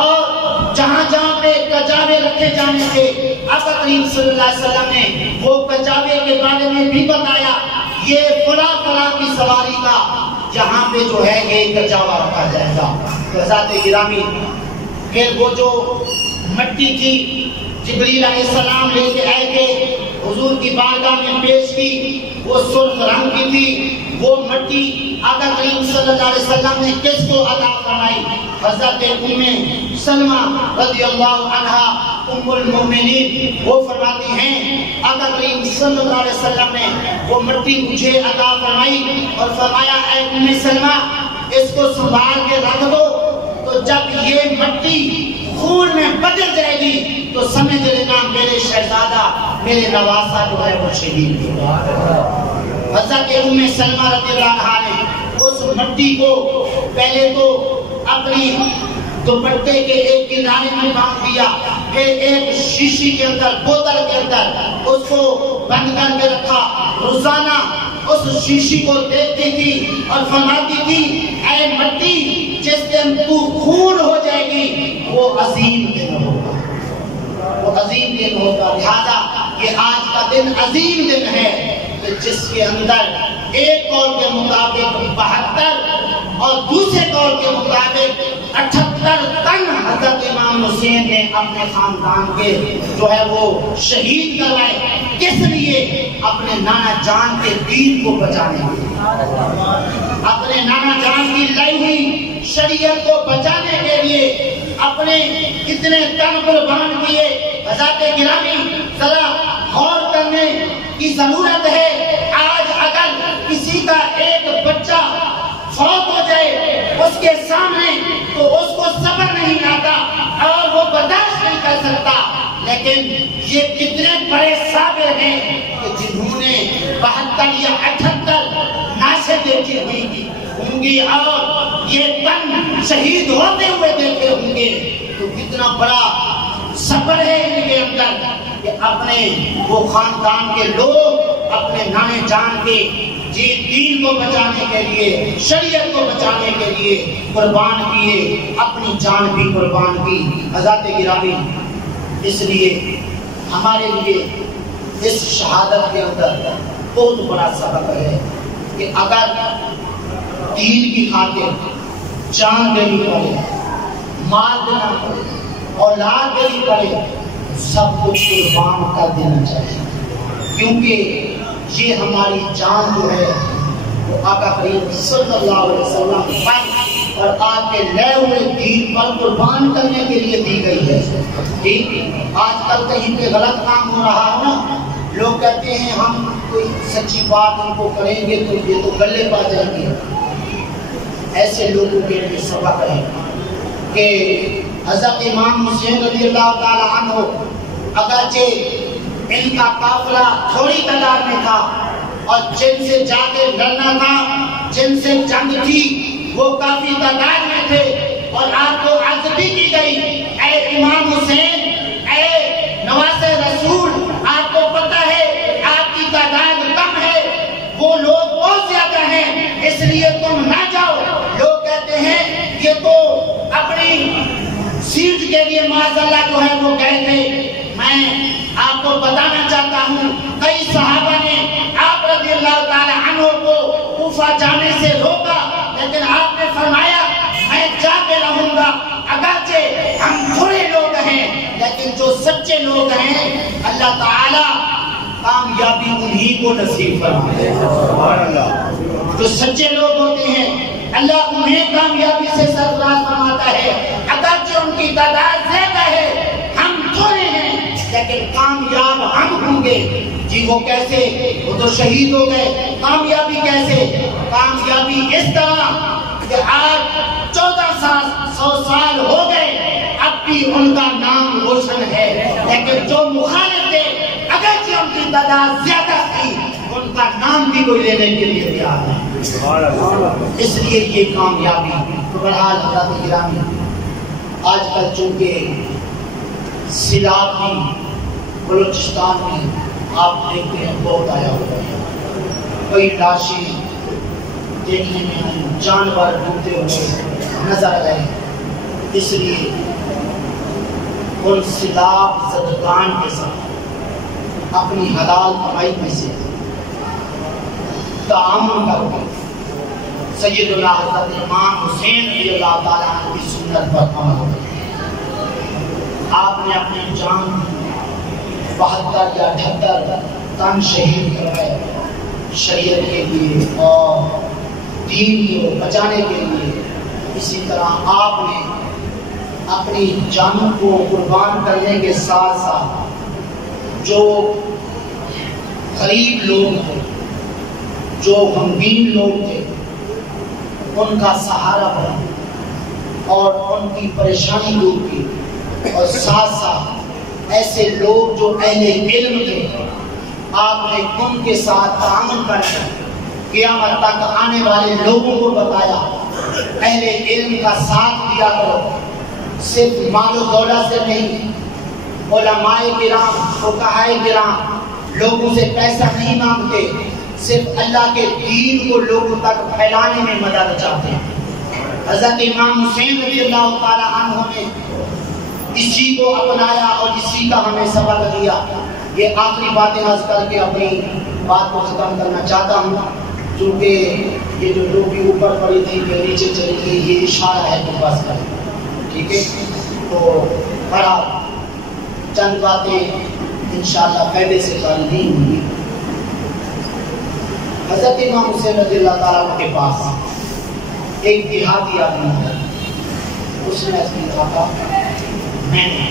اور جہاں پہ کجاوے رکھے جانے تھے، آقا کریم صلی اللہ علیہ وسلم نے وہ کجاوے کے بارے میں بھی بتایا، یہ فلاں کی سواری کا یہاں پہ جو ہے یہ کجاوا رکھا جائے گا۔ حضرات گرامی، پھر وہ جو مٹی تھی جبریل علیہ السلام لے کے آئے تھے، حضور کی بارگاہ میں پیش کی، وہ سرخ رنگ کی تھی۔ وہ مٹی آقا کریم صلی اللہ علیہ وسلم نے کس کو عطا فرمائی؟ حضرت ام سلمہ رضی اللہ عنہا ام المؤمنین، وہ فرماتی ہیں آقا کریم صلی اللہ علیہ وسلم نے وہ مٹی مجھے عطا فرمائی اور فرمایا اے ام سلمہ اس کو سنبھال کے رکھ دو، تو جب یہ مٹی خون میں بدل جائے گی تو سمجھ لینا میرے شہزادہ، میرے نواسہ جو ہے وہ شہید ہوگا۔ حضرت ام سلمہ رضی اللہ عنہا نے اس مٹی کو پہلے تو اپنی دوپٹے کے ایک کنارے میں باندھ دیا، پھر ایک شیشی کے اندر، بوتل کے اندر اس کو بند کر کے رکھا۔ روزانہ اس شیشی کو دیکھتی تھی اور فرماتی تھی اے مٹی، جس دن تو خون ہو جائے گی وہ عظیم دن ہوگا، وہ عظیم دن ہوگا۔ لہذا یہ آج کا دن عظیم دن ہے کہ جس کے اندر ایک قول کے مطابق 72 اور دوسرے قول کے مطابق 78 تن حضرت امام حسین نے اپنے خاندان کے جو ہے وہ شہید کروائے۔ کس لیے؟ اپنے نانا جان کے دین کو بچانے کے لیے، اپنے نانا جان کی لائی ہوئی شریعت کو بچانے کے لیے اپنے کتنے تن قربان کیے۔ حضرات گرامی، ذرا غور کرنے کی ضرورت ہے۔ آج اگر کسی کا ایک بچہ فوت ہو جائے اس کے سامنے تو اس کو صبر نہیں آتا اور وہ برداشت نہیں کر سکتا، لیکن یہ کتنے بڑے صابر ہیں کہ جنہوں نے 72 یا 78 نعشیں دیکھی ہوئی ہوں گی اور یہ تن شہید ہوتے ہوئے دیکھے ہوں گے، تو کتنا بڑا صبر ہے ان کے اندر کہ اپنے وہ خاندان کے لوگ اپنے نانے جان کے دین کو بچانے کے لیے، شریعت کو بچانے کے لیے قربان کیے، اپنی جان بھی قربان کی۔ حضرات گرامی، اس لیے ہمارے لیے اس شہادت کے اندر بہت بڑا سبق ہے کہ اگر دین کی خاطر جان دینی پڑے، مال دینا پڑے، اولاد دینی پڑے، سب کچھ قربان کر دینا چاہیے، کیونکہ یہ ہماری جان جو ہے وہ آقا کریم صلی اللہ علیہ وسلم پر اور آپ کے لئے ہوئے دین پر قربان کرنے کے لیے دی گئی ہے۔ ٹھیک، آج کل کہیں پہ غلط کام ہو رہا ہے نا، لوگ کہتے ہیں ہم کوئی سچی بات ان کو کریں گے تو یہ تو گلے پا جائیں گے. ایسے لوگوں کے لیے سبق ہے کہ حضرت امام حسین رضی اللہ تعالی عنہ اگرچہ ان کا قافلہ تھوڑی تعداد میں تھا اور جن سے جا کے لڑنا تھا، جن سے جنگ تھی، وہ کافی تعداد میں تھے، اور آپ کو عرض بھی کی گئی اے امام حسین، اے نواز رسول، آپ کو پتہ ہے آپ کی تعداد کم ہے، وہ لوگ بہت زیادہ ہیں، اس لیے تم نہ جاؤ. لوگ کہتے ہیں یہ تو اپنی سیٹ کے لیے معاذ اللہ جو ہے وہ گئے تھے. میں آپ کو بتانا چاہتا ہوں کئی صحابہ نے آپ رضی اللہ تعالی عنہ کو کوفہ جانے سے روکا، لیکن آپ نے فرمایا میں جا کے رہوں گا. اگرچہ ہم تھوڑے لوگ ہیں لیکن جو سچے لوگ ہیں اللہ تعالی کامیابی انہی کو نصیب فرماتے ہیں. سبحان اللہ. جو سچے لوگ ہوتے ہیں اللہ انہیں کامیابی سے سرفراز فرماتا ہے. اگرچہ ان کی تعداد زیادہ ہے، ہم تھوڑے ہیں لیکن کامیاب ہم ہوں گے. جی وہ کیسے؟ وہ تو شہید ہو گئے. کامیابی کیسے؟ کامیابی اس طرح کہ آج 1400 سال ہو گئے، اب بھی ان کا نام روشن ہے. لیکن جو مخالف تھے اگرچہ ان کی تعداد زیادہ تھی، ان کا نام بھی کوئی لینے کے لیے تیار ہے. اس لیے یہ کامیابی. بہرحال حضرات گرامی، آج کل چونکہ سیلاب بھی بلوچستان میں آپ دیکھتے ہیں بہت آیا ہوا ہے، کئی لاشیں دیکھنے میں جانور ڈوبتے ہوئے نظر آئے. اس لیے ان سیلاب زدگان کے ساتھ اپنی حلال کمائی میں سے تعامل کر کے سیدنا حضرت امام حسین رضی اللہ تعالیٰ عنہ کی سنت پر عمل ہو گئے. آپ نے اپنی جان 72 یا 78 تن شہید کروائے شریعت کے لیے اور دین کو بچانے کے لیے. اسی طرح آپ نے اپنی جانوں کو قربان کرنے کے ساتھ ساتھ جو غریب لوگ تھے، جو غمگین لوگ تھے، ان کا سہارا بنا اور ان کی پریشانی دور کی، اور ساتھ ساتھ ایسے لوگ جو اہل علم تھے آپ نے ان کے ساتھ تعامل کر قیامت تک آنے والے لوگوں کو بتایا اہل علم کا ساتھ دیا کرو. صرف مال و دولت سے نہیں، علماء کرام، فقہاء کرام لوگوں سے پیسہ نہیں مانگتے، صرف اللہ کے دین کو لوگوں تک پھیلانے میں مدد چاہتے ہیں. حضرت امام حسین رضی اللہ تعالی عنہ نے اسی کو اپنایا اور اسی کا ہمیں سبق دیا. یہ آخری باتیں عرض کر کے اپنی بات کو ختم کرنا چاہتا ہوں، کیونکہ یہ جو ڈوبی اوپر پڑی تھی کہ نیچے چلی گئی، یہ اشارہ ہے کہ بس کریں. ٹھیک ہے، تو بڑا چند باتیں انشاءاللہ پہلے سے قائل نہیں ہوں گی. حضرت امام حسین رضی اللہ تعالیٰ عنہ کے پاس ایک دیہاتی آدمی ہے. اس نے اس نے کہا میں نے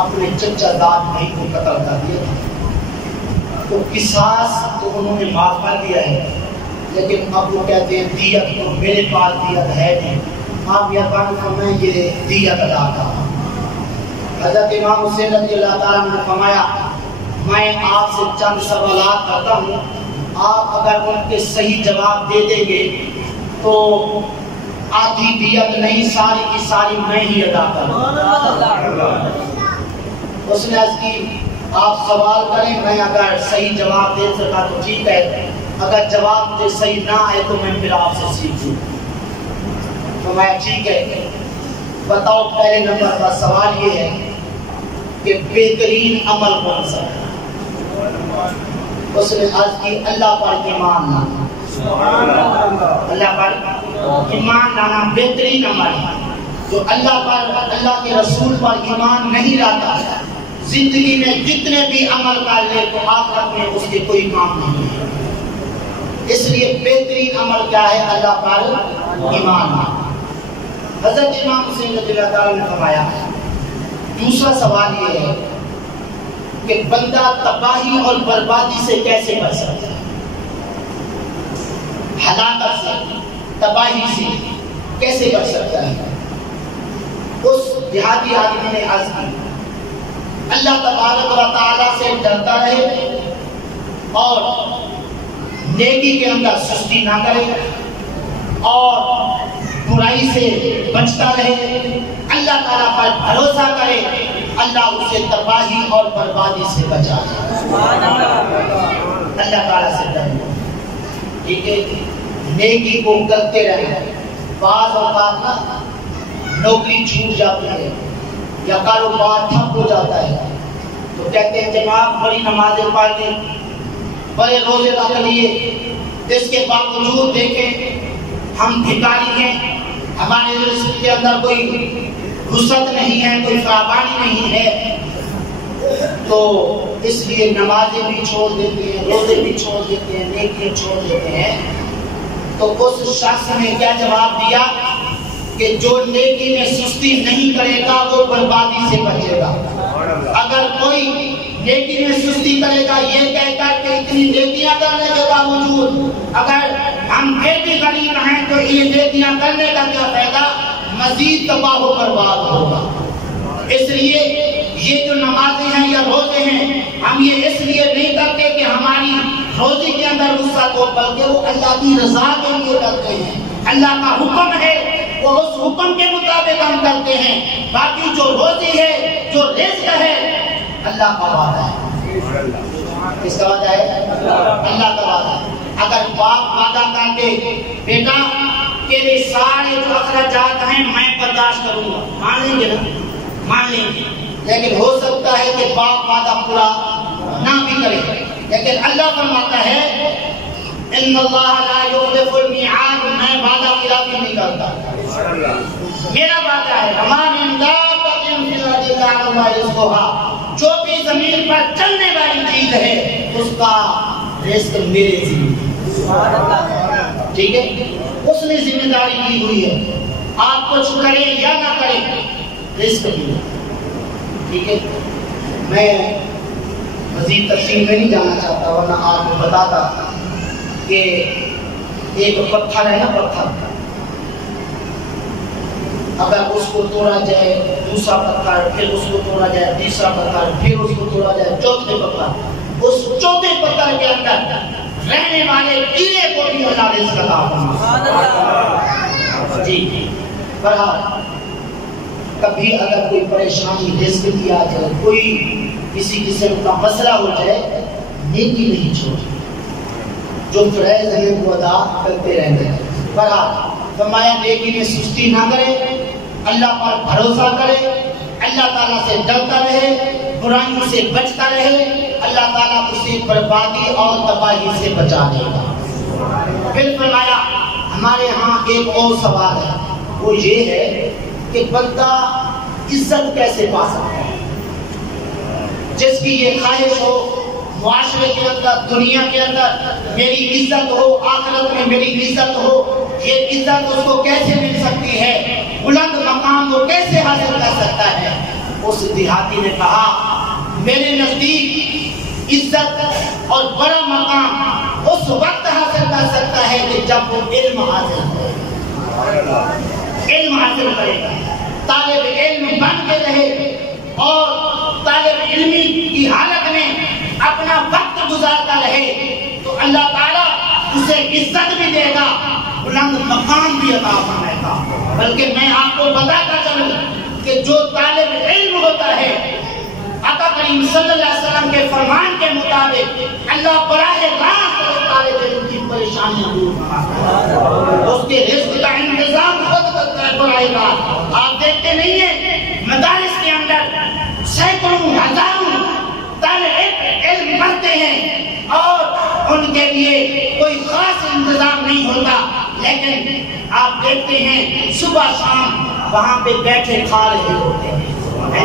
اپنے چچا داد بھائی کو قتل کر دیا تھا، تو قصاص تو انہوں نے معاف کر دیا ہے، لیکن اب وہ کہتے ہیں دیت تو میرے پاس دیت ہے نہیں، آپ یقین فرمائیں یہ دیت ادا کرا. حضرت امام حسین رضی اللہ تعالیٰ نے فرمایا میں آپ سے چند سوالات کرتا ہوں، آپ اگر ان کے صحیح جواب دے دیں گے تو آدھی دیت نہیں، ساری کی ساری میں ہی ادا کروں. اس نے عرض کی آپ سوال کریں، میں اگر صحیح جواب دے سکا تو ٹھیک ہے، اگر جواب مجھے صحیح نہ آئے تو میں پھر آپ سے سیکھوں. تو میں ٹھیک ہے بتاؤ. پہلے نمبر پر سوال یہ ہے کہ بہترین عمل کون سا ہے؟ اس نے عرض کی اللہ پر ایمان لانا. اللہ پر ایمان لانا بہترین عمل ہے. جو اللہ پر، اللہ کے رسول پر ایمان نہیں لاتا، زندگی میں جتنے بھی عمل کر لے تو آخرت میں اس کے کوئی کام نہیں ہے. اس لیے بہترین عمل کیا ہے؟ اللہ پر ایمان لانا. حضرت امام حسین رضی اللہ تعالیٰ نے فرمایا دوسرا سوال یہ ہے کہ بندہ تباہی اور بربادی سے کیسے بچ سکتا ہے، ہلاکت سے، تباہی سے کیسے بچ سکتا ہے۔ اس دیہاتی آدمی نے عرض کی اللہ تبارک و تعالیٰ سے ڈرتا رہے اور نیکی کے اندر سستی نہ کرے اور برائی سے بچتا رہے، اللہ تعالیٰ پر بھروسہ کرے، اللہ اسے تباہی اور بربادی سے بچا لے۔ اللہ تعالیٰ سے ڈرے، ٹھیک ہے، نیکی کو کرتے رہے۔ بعض اوقات نا نوکری چھوٹ جاتی ہے یا کاروبار ٹھپ ہو جاتا ہے تو کہتے ہیں جناب بڑی نمازیں پڑھ لیں، بڑے روزے رکھ لیے، اس کے باوجود دیکھیں ہم بھکاری ہیں، ہمارے رزق کے اندر کوئی وسعت نہیں ہے، کوئی فراوانی نہیں ہے، تو اس لیے نمازیں بھی چھوڑ دیتے ہیں، روزے بھی چھوڑ دیتے ہیں، نیکیاں چھوڑ دیتے ہیں۔ تو اس شخص نے کیا جواب دیا کہ جو نیکی میں سستی نہیں کرے گا وہ بربادی سے بچے گا۔ اگر کوئی نیکی میں سستی کرے گا یہ کہہ کر کہ اتنی نیکیاں کرنے کے باوجود اگر ہم پھر بھی غریب ہیں تو یہ نیکیاں کرنے کا کیا فائدہ، مزید تباہ و برباد ہوگا۔ اس لیے یہ جو نمازیں ہیں یا روزے ہیں ہم یہ اس لیے نہیں کرتے کہ ہماری روزی کے اندر وسعت ہو، بلکہ وہ اللہ کی رضا کے لیے کرتے ہیں، اللہ کا حکم ہے وہ اس حکم کے مطابق ہم کرتے ہیں۔ باقی جو روزی ہے، جو رزق ہے، اللہ کا وعدہ ہے۔ کس کا وعدہ ہے؟ اللہ کا وعدہ ہے۔ اگر باپ وعدہ کر دے بیٹا تیرے سارے جو اخراجات ہیں میں برداشت کروں گا، مان لیں گے نا؟ مان لیں گے، لیکن ہو سکتا ہے کہ باپ وعدہ پورا نہ بھی کرے، لیکن اللہ فرماتا ہے ان اللہ لا یخلف المیعاد، میں وعدہ خلافی نہیں کرتا، میرا وعدہ ہے ہمارے دابۃ فی الارض الا علی اللہ رزقها، جو بھی زمین پر چلنے والی چیز ہے اس کا رزق میرے ذمہ، ٹھیک ہے، اس نے ذمہ داری لی ہوئی ہے، آپ کچھ کریں یا نہ کریں رزق بھی، ٹھیک ہے۔ میں مزید تفصیل میں نہیں جانا چاہتا ورنہ آپ کو بتاتا کہ ایک پتھر ہے نا، پتھر اگر اس کو توڑا جائے دوسرا پتھر، پھر اس کو توڑا جائے تیسرا پتھر، پھر اس کو توڑا جائے چوتھے پتھر، اس چوتھے پتھر کے اندر رہنے والے کیڑے کو بھی اللہ رزق عطا فرماتا۔ جی برحال کبھی اگر کوئی پریشانی رزق کی آ جائے، کوئی کسی قسم کا مسئلہ ہو جائے، نیکی نہیں چھوڑی، جو فرائض ہیں وہ ادا کرتے رہتے ہیں۔ برحال فرمایا نیکی میں سستی نہ کرے، اللہ پر بھروسہ کرے، اللہ تعالیٰ سے ڈرتا رہے، برائیوں سے بچتا رہے، اللہ تعالیٰ اسے بربادی اور تباہی سے بچا لے گا۔ پھر فرمایا ہمارے ہاں ایک اور سوال ہے، وہ یہ ہے کہ بندہ عزت کیسے پا سکتا ہے؟ جس کی یہ خواہش ہو معاشرے کے اندر، دنیا کے اندر میری عزت ہو، آخرت میں میری عزت ہو، یہ عزت اس کو کیسے مل سکتی ہے، بلند مقام وہ کیسے حاصل کر سکتا ہے؟ اس دیہاتی نے کہا میرے نزدیک عزت اور بڑا مقام اس وقت حاصل کر سکتا ہے کہ جب وہ علم حاصل کرے گا، علم حاصل کرے گا، طالب علم بن کے رہے اور طالب علمی کی حالت میں اپنا وقت گزارتا رہے تو اللہ تعالیٰ اسے عزت بھی دے گا، بلند مقام بھی عطا فرمائے گا۔ بلکہ میں آپ کو بتاتا چلوں کہ جو طالب علم ہوتا ہے آقا کریم صلی اللہ علیہ وسلم کے فرمان کے مطابق اللہ براہ راست اس طالب علم کی پریشانیاں دور فرماتا ہے، اس کے رزق کا انتظام خود کرتا ہے براہ راست۔ آپ دیکھتے نہیں ہیں مدارس کے اندر سینکڑوں ہزاروں طالب علم پڑھتے ہیں اور ان کے لیے کوئی خاص انتظام نہیں ہوتا، لیکن آپ دیکھتے ہیں صبح شام وہاں پہ بیٹھے کھا رہے ہوتے ہیں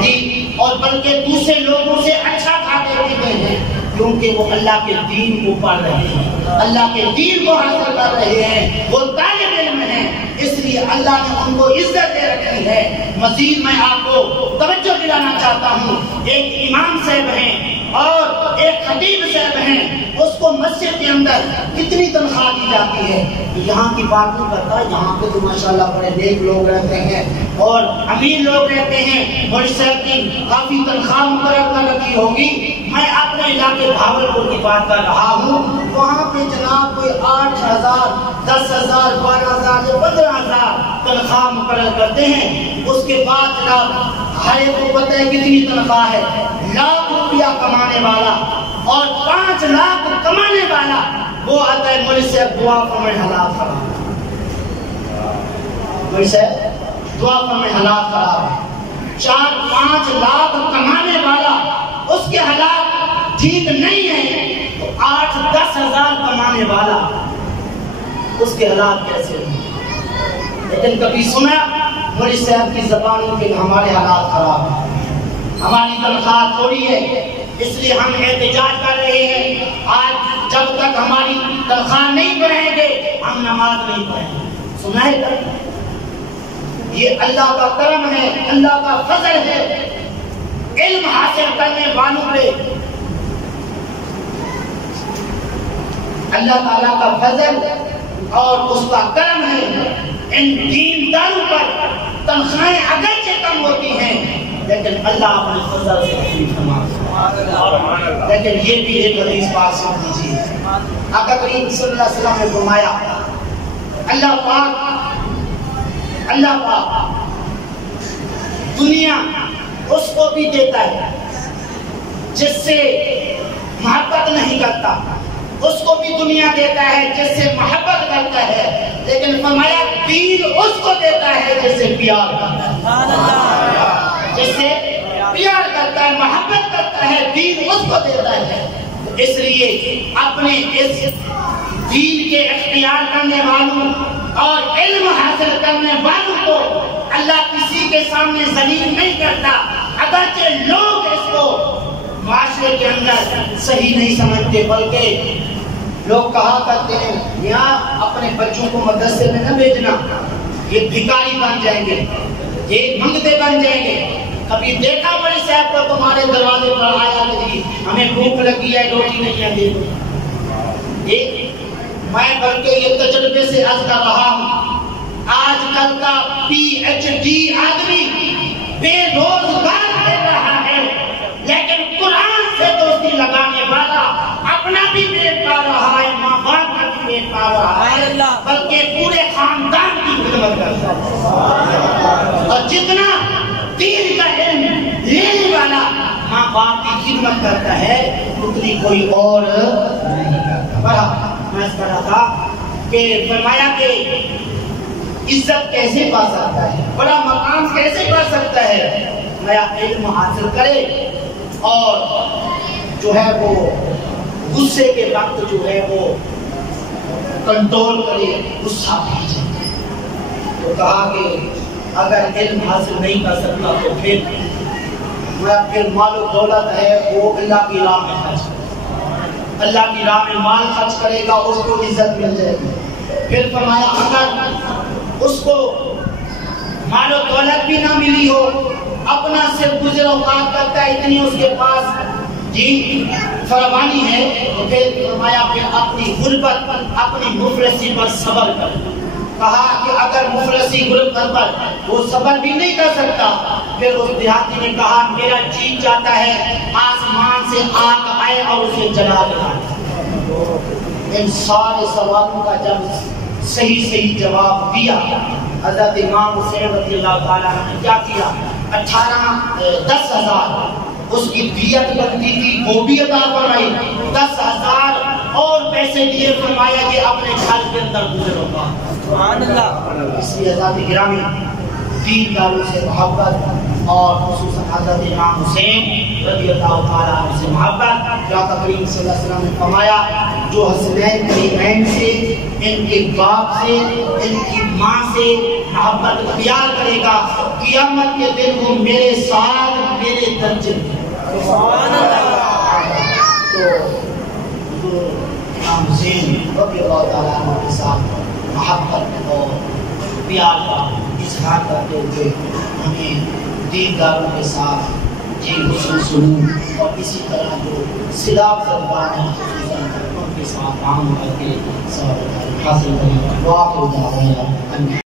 جی، اور بلکہ دوسرے لوگوں سے اچھا کھاتے پیتے ہیں، کیونکہ وہ اللہ کے دین کو پڑھ رہے ہیں، اللہ کے دین کو حاصل کر رہے ہیں، وہ طالب علم ہیں، اس لیے اللہ نے ان کو عزت دے رکھی ہے۔ مزید میں آپ کو توجہ دلانا چاہتا ہوں، ایک امام صاحب ہیں اور ایک خطیب صاحب ہیں اس کو مسجد کے اندر کتنی تنخواہ دی جاتی ہے، یہاں کی بات نہیں کرتا، یہاں پہ تو ماشاءاللہ بڑے نیک لوگ رہتے ہیں اور امیر لوگ رہتے ہیں، مولوی صاحب کی کافی تنخواہ مقرر کر رکھی ہوگی۔ میں اپنے علاقے بھاولپور کی بات کر رہا ہوں، وہاں پہ جناب کوئی 8,000 10,000 12,000 یا 15,000 تنخواہ مقرر کرتے ہیں۔ اس کے بعد جناب ہر ایک کو پتہ ہے کتنی تنخواہ ہے، لاکھ روپیہ کمانے والا اور 5 لاکھ کمانے والا وہ آتا ہے مولوی صاحب دعا فرمائے حالات خراب، مولوی صاحب دعا فرمائے حالات خراب، 4-5 لاکھ کمانے والا اس کے حالات ٹھیک نہیں ہے، تو 8-10 ہزار کمانے والا اس کے حالات کیسے ہیں؟ لیکن کبھی سنا مولوی صاحب کی زبانوں کے ہمارے حالات خراب ہیں، ہماری تنخواہ تھوڑی ہے، اس لیے ہم احتجاج کر رہے ہیں۔ آج جب تک ہماری تنخواہ نہیں بڑھیں گے ہم نماز نہیں پڑھیں گے۔ سنا ہے یہ اللہ کا کرم ہے، اللہ کا فضل ہے، علم حاصل کرنے والوں پہ اللہ تعالیٰ کا فضل اور اس کا کرم ہے۔ ان دینداروں پر تنخواہیں اگرچہ کم ہوتی ہیں لیکن اللہ اپنے فضل سے تکلیف فرماتا ہے۔ لیکن یہ بھی ایک حدیث پاک سن لیجیے، آقا کریم صلی اللہ علیہ وسلم نے فرمایا اللہ پاک دنیا اس کو بھی دیتا ہے جس سے محبت نہیں کرتا، اس کو بھی دنیا دیتا ہے جس سے محبت کرتا ہے، لیکن فرمایا دین اس کو دیتا ہے جس سے پیار کرتا ہے، جس سے پیار کرتا ہے، محبت کرتا ہے، دین اس کو دیتا ہے۔ اس لیے اپنے اس دین کے اختیار کرنے والوں اور علم حاصل کرنے والوں کو اللہ کسی کے سامنے ذلیل نہیں کرتا، اگرچہ لوگ اس کو معاشرے کے اندر صحیح نہیں سمجھتے، بلکہ لوگ کہا کرتے ہیں یہاں اپنے بچوں کو مدرسے میں نہ بھیجنا، یہ بھکاری بن جائیں گے، یہ منگتے بن جائیں گے۔ کبھی دیکھا مولوی صاحب کو تمہارے دروازے پر آیا کہ جی ہمیں بھوک لگی ہے، روٹی نہیں ہے، دے دو۔ میں بلکہ یہ تجربے سے عرض کر رہا ہوں، آج کل کا PhD آدمی بے روزگار پھر رہا ہے، لیکن قرآن سے دوستی لگانے والا اپنا بھی پیٹ پال رہا ہے، ماں باپ کا بھی پیٹ پال رہا ہے، بلکہ پورے خاندان کی خدمت کرتا ہے۔ اور جتنا دین کا علم لینے والا ماں باپ کی خدمت کرتا ہے اتنی کوئی اور نہیں کرتا۔ میں اس طرح تھا کہ فرمایا کہ عزت کیسے پا سکتا ہے، بڑا مقام کیسے پا سکتا ہے، نیا علم حاصل کرے اور جو ہے وہ غصے کے وقت جو ہے وہ کنٹرول کرے، غصہ بھیجے۔ تو کہا کہ اگر علم حاصل نہیں کر سکتا تو پھر مال و دولت ہے وہ اللہ کی راہ میں خرچ کرے، اللہ کی راہ میں مال خرچ کرے گا اس کو عزت مل جائے گی۔ پھر فرمایا اگر اس کو مال و دولت بھی نہ ملی ہو، اپنا صرف گزر اوقات کرتا ہے، اتنی اس کے پاس فراوانی ہے، تو پھر فرمایا پھر اپنی غربت، اپنی مفلسی پر صبر کر۔ کہا کہ اگر مفلسی غربت پر وہ صبر بھی نہیں کر سکتا، پھر اس دیہاتی نے کہا میرا جی چاہتا ہے آسمان سے آگ آئے اور اسے جلا دے۔ ان سارے سوالوں کا جب صحیح جواب دیا، حضرت امام حسین رضی اللہ تعالیٰ نے کیا کیا، 10,000 اس کی دیت بنتی تھی وہ بھی عطا فرمائی، 10,000 اور پیسے دیے، فرمایا کہ اپنے گھر کے اندر گزر ہوگا۔ سبحان اللہ۔ اس لیے حضرت گرامی دینداروں سے محبت اور خصوصاً حضرت امام حسین رضی اللہ تعالیٰ عنہ سے محبت، جو کریم صلی اللہ علیہ وسلم نے فرمایا جو حسنین کریمین سے، ان کے باپ سے، ان کی ماں سے محبت اختیار کرے گا، قیامت کے دن وہ میرے ساتھ میرے درجے میں۔ سبحان اللہ۔ تو امام حسین رضی اللہ تعالیٰ عنہ کے ساتھ محبت اور پیار کا اظہار کرتے ہوئے ہمیں دینداروں کے ساتھ جی حسن سلوک اور اسی طرح جو صلاح زبان ان کے ساتھ عام کر کے ثواب حاصل کریں. واقع دعوانا